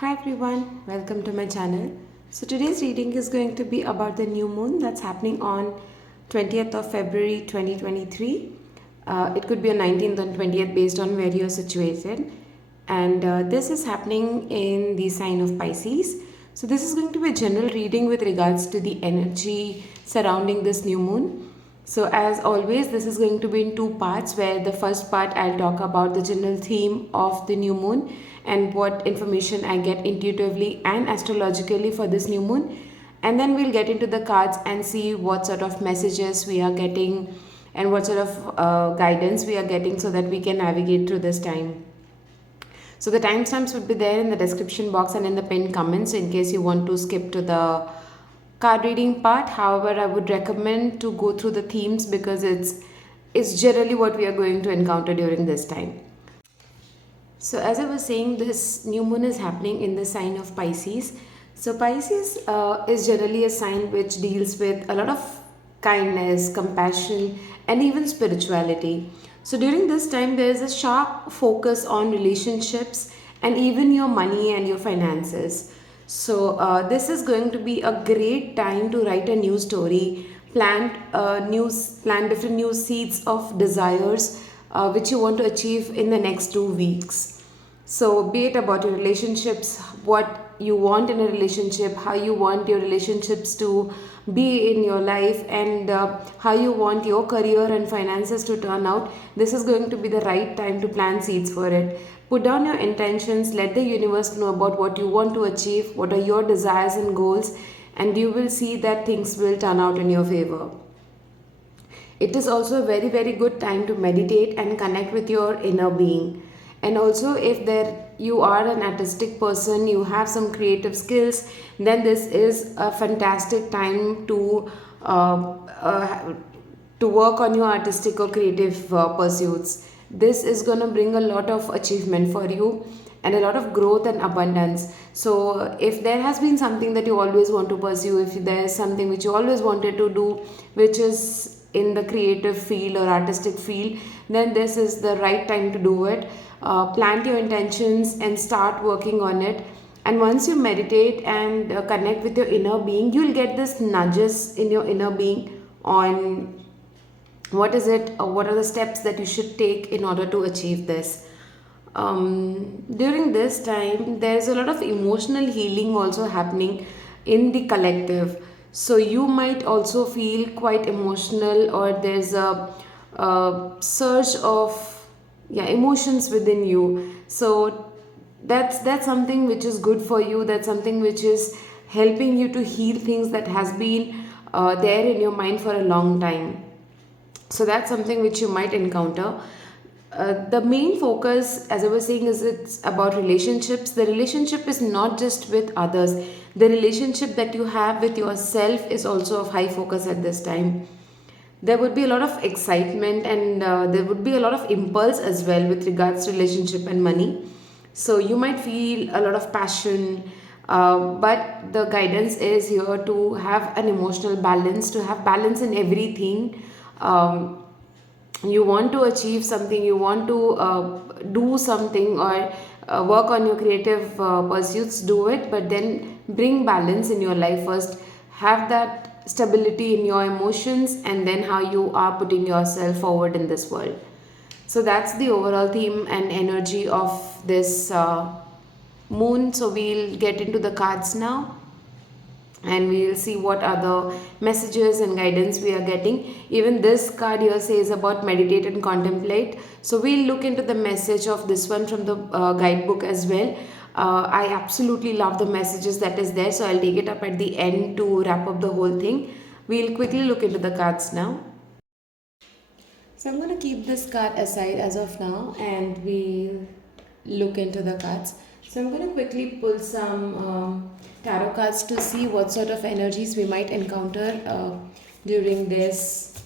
Hi everyone, welcome to my channel. So today's reading is going to be about the new moon that's happening on 20th of February 2023. It could be on 19th and 20th based on where you're situated. And this is happening in the sign of Pisces. So this is going to be a general reading with regards to the energy surrounding this new moon. So as always, this is going to be in two parts, where the first part I'll talk about the general theme of the new moon and what information I get intuitively and astrologically for this new moon. And then we'll get into the cards and see what sort of messages we are getting and what sort of guidance we are getting so that we can navigate through this time. So the timestamps would be there in the description box and in the pinned comments in case you want to skip to the card reading part. However, I would recommend to go through the themes because it's generally what we are going to encounter during this time. So as I was saying, this new moon is happening in the sign of Pisces. So Pisces is generally a sign which deals with a lot of kindness, compassion, and even spirituality. So during this time, there is a sharp focus on relationships and even your money and your finances. So this is going to be a great time to write a new story, plant different new seeds of desires which you want to achieve in the next 2 weeks. So be it about your relationships, what you want in a relationship, how you want your relationships to be in your life, and how you want your career and finances to turn out. This is going to be the right time to plant seeds for it. Put down your intentions, let the universe know about what you want to achieve, what are your desires and goals, and you will see that things will turn out in your favor. It is also a very good time to meditate and connect with your inner being. And also, if you are an artistic person, you have some creative skills, then this is a fantastic time to work on your artistic or creative pursuits. This is going to bring a lot of achievement for you and a lot of growth and abundance. So if there has been something that you always want to pursue, if there is something which you always wanted to do, which is in the creative field or artistic field, then this is the right time to do it. Plant your intentions and start working on it. And once you meditate and connect with your inner being, you'll get this nudges in your inner being on what is it, what are the steps that you should take in order to achieve this. During this time, there's a lot of emotional healing also happening in the collective. So you might also feel quite emotional, or there's a surge of emotions within you. So that's something which is good for you. That's something which is helping you to heal things that has been there in your mind for a long time. So that's something which you might encounter. The main focus, as I was saying, is it's about relationships. The relationship is not just with others. The relationship that you have with yourself is also of high focus at this time. There would be a lot of excitement, and there would be a lot of impulse as well with regards to relationship and money. So you might feel a lot of passion, but the guidance is here to have an emotional balance, to have balance in everything. You want to achieve something, you want to do something, or work on your creative pursuits, do it, but then bring balance in your life first. Have that stability in your emotions, and then how you are putting yourself forward in this world. So that's the overall theme and energy of this moon. So we'll get into the cards now, and we'll see what other messages and guidance we are getting. Even this card here says about meditate and contemplate. So we'll look into the message of this one from the guidebook as well. I absolutely love the messages that is there, so I'll take it up at the end to wrap up the whole thing. We'll quickly look into the cards now. So I'm going to keep this card aside as of now, and we'll look into the cards. So I'm going to quickly pull some tarot cards to see what sort of energies we might encounter during this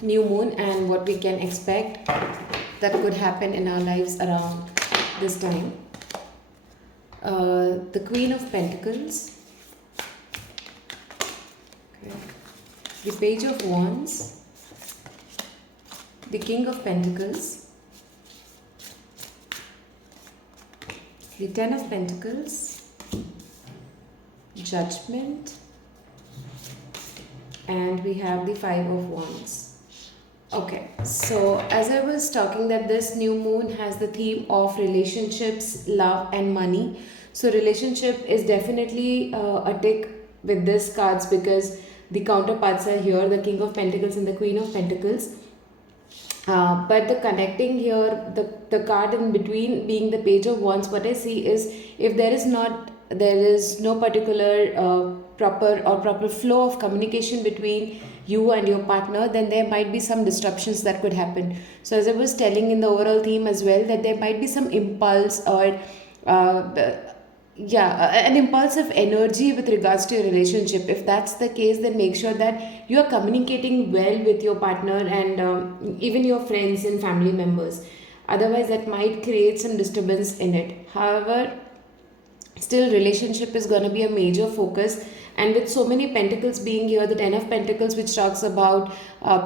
new moon, and what we can expect that could happen in our lives around this time. The Queen of Pentacles, okay. The Page of Wands, the King of Pentacles, the Ten of Pentacles, Judgment, and we have the Five of Wands. Okay, so as I was talking that this new moon has the theme of relationships, love and money. So relationship is definitely a tick with this cards because the counterparts are here, the King of Pentacles and the Queen of Pentacles. But the connecting here, the card in between being the Page of Wands, what I see is if there is no particular proper flow of communication between you and your partner, then there might be some disruptions that could happen. So as I was telling in the overall theme as well, that there might be some impulse or an impulsive energy with regards to your relationship. If that's the case, then make sure that you are communicating well with your partner and even your friends and family members. Otherwise that might create some disturbance in it. However, still relationship is going to be a major focus, and with so many pentacles being here, the Ten of Pentacles, which talks about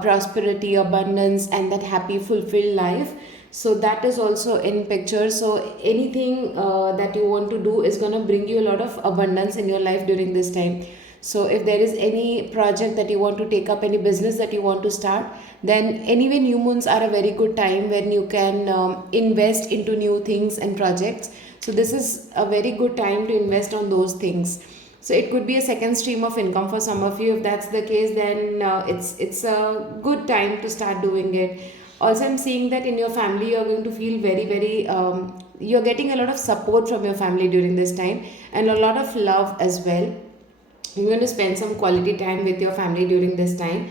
prosperity, abundance and that happy fulfilled life, so that is also in picture. So anything that you want to do is going to bring you a lot of abundance in your life during this time. So if there is any project that you want to take up, any business that you want to start, then anyway new moons are a very good time when you can invest into new things and projects. So this is a very good time to invest on those things. So it could be a second stream of income for some of you. If that's the case, then it's a good time to start doing it. Also, I'm seeing that in your family you're going to feel very you're getting a lot of support from your family during this time, and a lot of love as well. You're going to spend some quality time with your family during this time.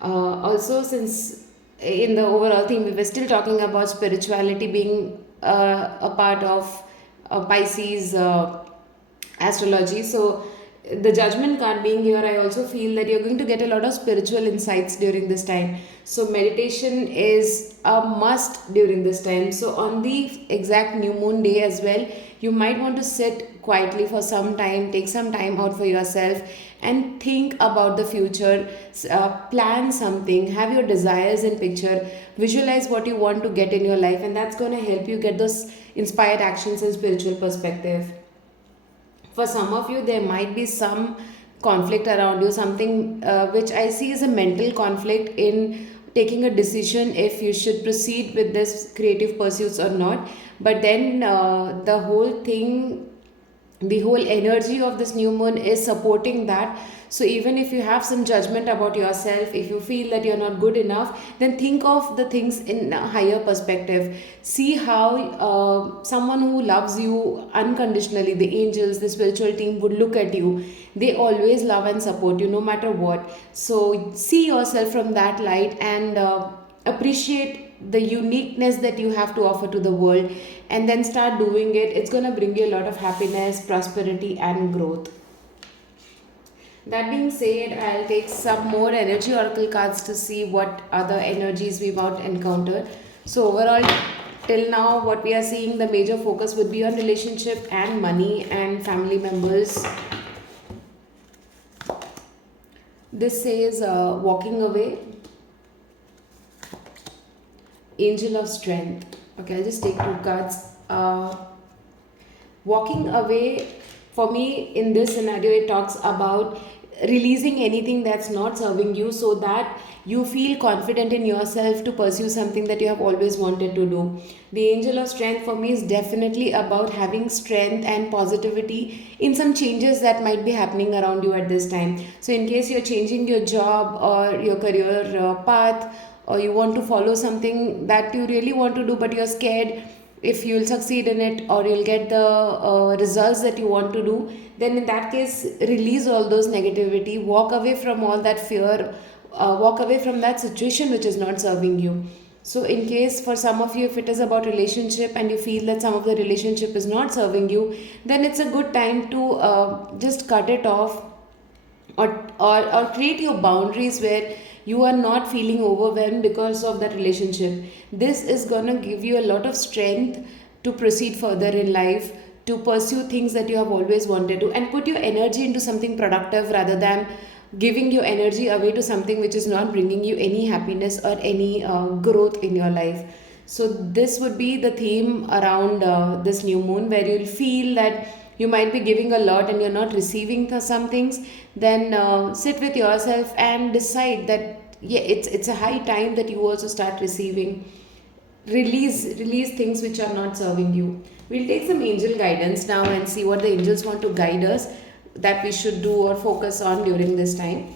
Also, since in the overall theme we were still talking about spirituality being a part of Pisces astrology, so the Judgment card being here, I also feel that you're going to get a lot of spiritual insights during this time. So meditation is a must during this time. So on the exact new moon day as well, you might want to sit quietly for some time, take some time out for yourself and think about the future, plan something, have your desires in picture, visualize what you want to get in your life, and that's going to help you get those inspired actions and spiritual perspective. For some of you, there might be some conflict around you, something which I see as a mental conflict in taking a decision if you should proceed with this creative pursuits or not. But then the whole thing, the whole energy of this new moon is supporting that. So even if you have some judgment about yourself, if you feel that you're not good enough, then think of the things in a higher perspective. See how someone who loves you unconditionally, the angels, the spiritual team would look at you. They always love and support you no matter what. So see yourself from that light and appreciate the uniqueness that you have to offer to the world, and then start doing it. It's going to bring you a lot of happiness, prosperity and growth. That being said, I'll take some more energy oracle cards to see what other energies we might encounter. So overall, till now what we are seeing, the major focus would be on relationship and money and family members. This says walking away, Angel of Strength. Okay, I'll just take two cards. Walking away, for me in this scenario, it talks about releasing anything that's not serving you so that you feel confident in yourself to pursue something that you have always wanted to do. The Angel of Strength for me is definitely about having strength and positivity in some changes that might be happening around you at this time. So in case you're changing your job or your career path, or you want to follow something that you really want to do but you're scared if you'll succeed in it or you'll get the results that you want to do, then in that case release all those negativity, walk away from all that fear, walk away from that situation which is not serving you. So in case for some of you, if it is about relationship and you feel that some of the relationship is not serving you, then it's a good time to just cut it off, or create your boundaries where you are not feeling overwhelmed because of that relationship. This is going to give you a lot of strength to proceed further in life, to pursue things that you have always wanted to, and put your energy into something productive rather than giving your energy away to something which is not bringing you any happiness or any growth in your life. So this would be the theme around this new moon, where you'll feel that you might be giving a lot and you're not receiving some things. Then sit with yourself and decide that yeah, it's a high time that you also start receiving. Release things which are not serving you. We'll take some angel guidance now and see what the angels want to guide us, that we should do or focus on during this time.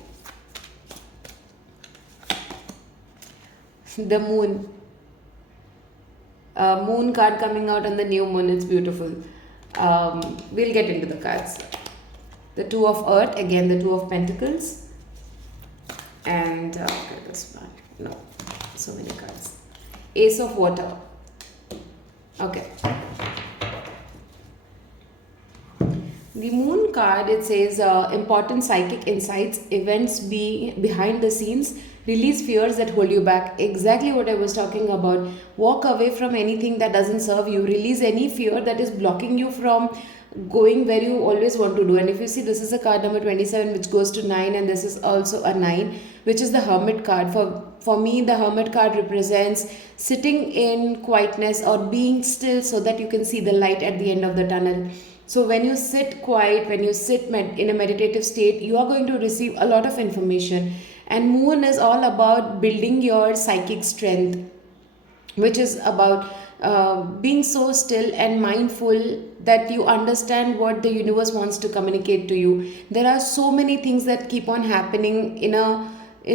The moon. Moon card coming out on the new moon. It's beautiful. We'll get into the cards. The Two of Earth, again the Two of Pentacles, and okay, this one. No, so many cards. Ace of Water. Okay. The moon card, it says important psychic insights, events behind the scenes, release fears that hold you back. Exactly what I was talking about. Walk away from anything that doesn't serve you. Release any fear that is blocking you from going where you always want to do. And if you see, this is a card number 27, which goes to 9, and this is also a 9, which is the Hermit card. For me, the Hermit card represents sitting in quietness or being still so that you can see the light at the end of the tunnel. So when you sit quiet, when you sit in a meditative state, you are going to receive a lot of information. And moon is all about building your psychic strength, which is about being so still and mindful that you understand what the universe wants to communicate to you. There are so many things that keep on happening in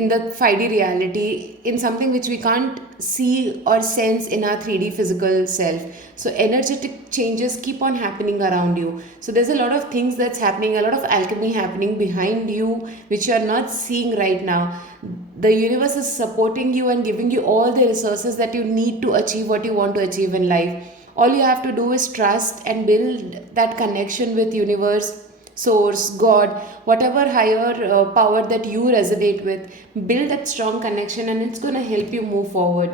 the 5D reality, in something which we can't see or sense in our 3D physical self. So energetic changes keep on happening around you. So there's a lot of things that's happening, a lot of alchemy happening behind you, which you are not seeing right now. The universe is supporting you and giving you all the resources that you need to achieve what you want to achieve in life. All you have to do is trust and build that connection with universe, source, God, whatever higher power that you resonate with. Build that strong connection and it's going to help you move forward.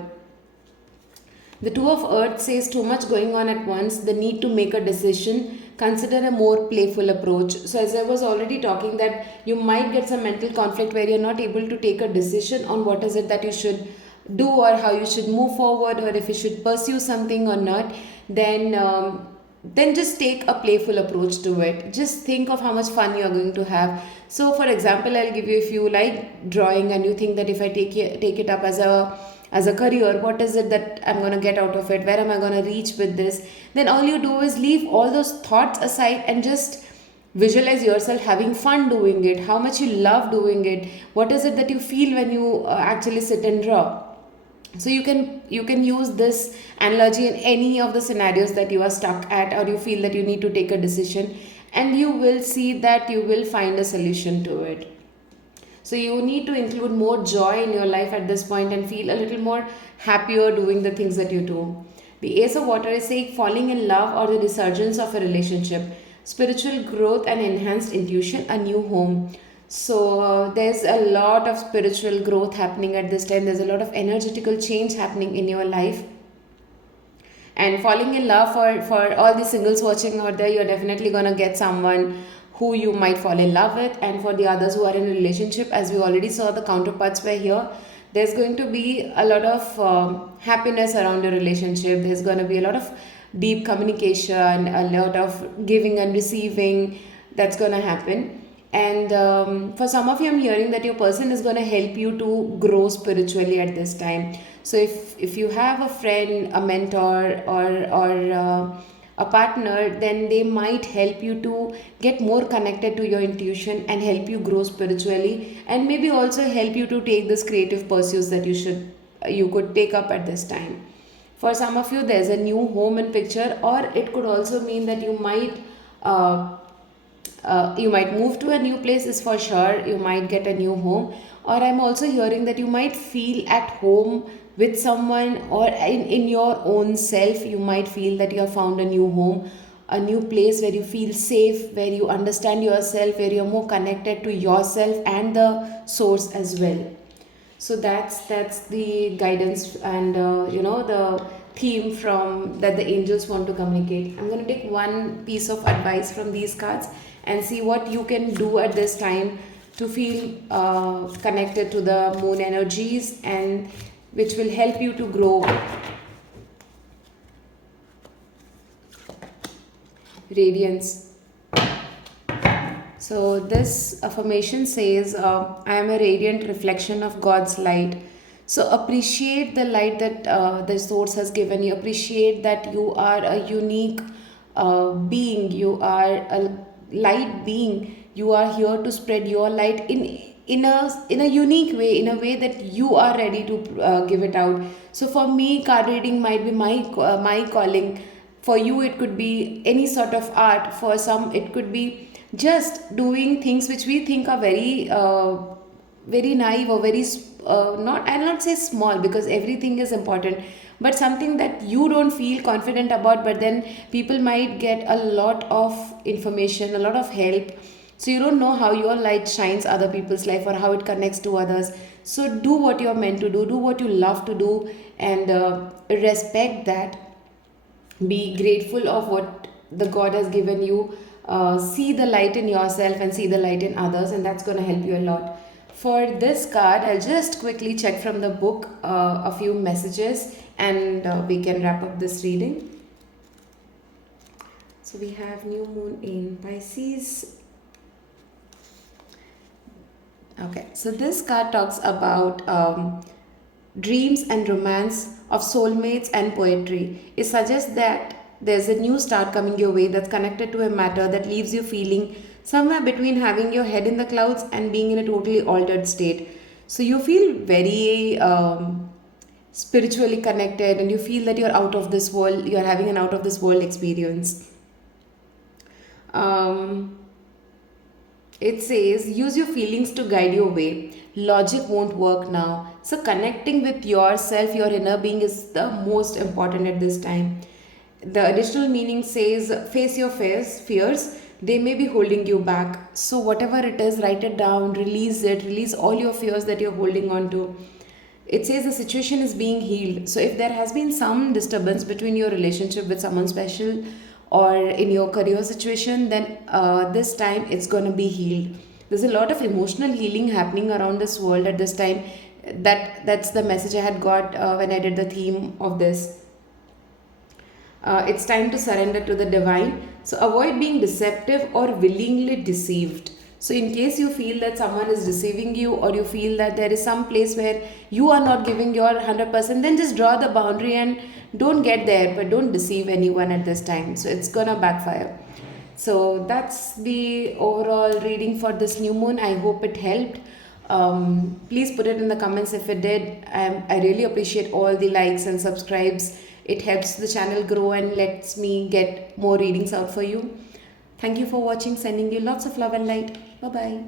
The Two of Earth says too much going on at once, the need to make a decision. Consider a more playful approach. So as I was already talking, that you might get some mental conflict where you're not able to take a decision on what is it that you should do or how you should move forward, or if you should pursue something or not. Then just take a playful approach to it. Just think of how much fun you are going to have. So for example, I'll give you, if you like drawing and you think that if I take it up as a career, what is it that I'm going to get out of it? Where am I going to reach with this? Then all you do is leave all those thoughts aside and just visualize yourself having fun doing it, how much you love doing it. What is it that you feel when you actually sit and draw? So you can use this analogy in any of the scenarios that you are stuck at, or you feel that you need to take a decision, and you will see that you will find a solution to it. So you need to include more joy in your life at this point and feel a little more happier doing the things that you do. The Ace of Water is saying falling in love or the resurgence of a relationship, spiritual growth and enhanced intuition, a new home. So there's a lot of spiritual growth happening at this time. There's a lot of energetical change happening in your life. And falling in love, for all the singles watching out there, you're definitely going to get someone who you might fall in love with. And for the others who are in a relationship, as we already saw, the counterparts were here. There's going to be a lot of happiness around your relationship. There's going to be a lot of deep communication, a lot of giving and receiving that's going to happen. And for some of you, I'm hearing that your person is going to help you to grow spiritually at this time. So if you have a friend, a mentor, or a partner, then they might help you to get more connected to your intuition and help you grow spiritually, and maybe also help you to take this creative pursuits that you could take up at this time. For some of you, there's a new home in picture, or it could also mean that you might move to a new place, is for sure. You might get a new home, or I'm also hearing that you might feel at home with someone, or in your own self. You might feel that you have found a new home, a new place where you feel safe, where you understand yourself, where you're more connected to yourself and the source as well. So that's the guidance and the theme from that the angels want to communicate. I'm going to take one piece of advice from these cards and see what you can do at this time to feel connected to the moon energies, and which will help you to grow radiance. So this affirmation says, I am a radiant reflection of God's light. So appreciate the light that the source has given you. Appreciate that you are a unique being. You are a light being. You are here to spread your light in a unique way, in a way that you are ready to give it out. So for me, card reading might be my calling. For you, it could be any sort of art. For some, it could be just doing things which we think are very naive or very not, I'll not say small because everything is important, but something that you don't feel confident about, but then people might get a lot of information, a lot of help. So you don't know how your light shines other people's life or how it connects to others. So do what you're meant to do what you love to do, and respect that. Be grateful of what the God has given you. See the light in yourself and see the light in others, and that's going to help you a lot. For this card, I'll just quickly check from the book a few messages, and we can wrap up this reading. So we have new moon in Pisces. Okay, so this card talks about dreams and romance, of soulmates and poetry. It suggests that there's a new start coming your way that's connected to a matter that leaves you feeling somewhere between having your head in the clouds and being in a totally altered state. So you feel very spiritually connected, and you feel that you're out of this world, you're having an out of this world experience. It says, use your feelings to guide your way. Logic won't work now. So, connecting with yourself, your inner being, is the most important at this time. The additional meaning says, face your fears. They may be holding you back. So, whatever it is, write it down, release it, release all your fears that you're holding on to. It says the situation is being healed. So, if there has been some disturbance between your relationship with someone special, or in your career situation, then this time it's going to be healed. There's a lot of emotional healing happening around this world at this time. That's the message I had got when I did the theme of this. It's time to surrender to the divine. So avoid being deceptive or willingly deceived. So in case you feel that someone is deceiving you, or you feel that there is some place where you are not giving your 100%, then just draw the boundary and don't get there, but don't deceive anyone at this time. So it's gonna backfire. So that's the overall reading for this new moon. I hope it helped. Please put it in the comments if it did. I really appreciate all the likes and subscribes. It helps the channel grow and lets me get more readings out for you. Thank you for watching. Sending you lots of love and light. Bye bye.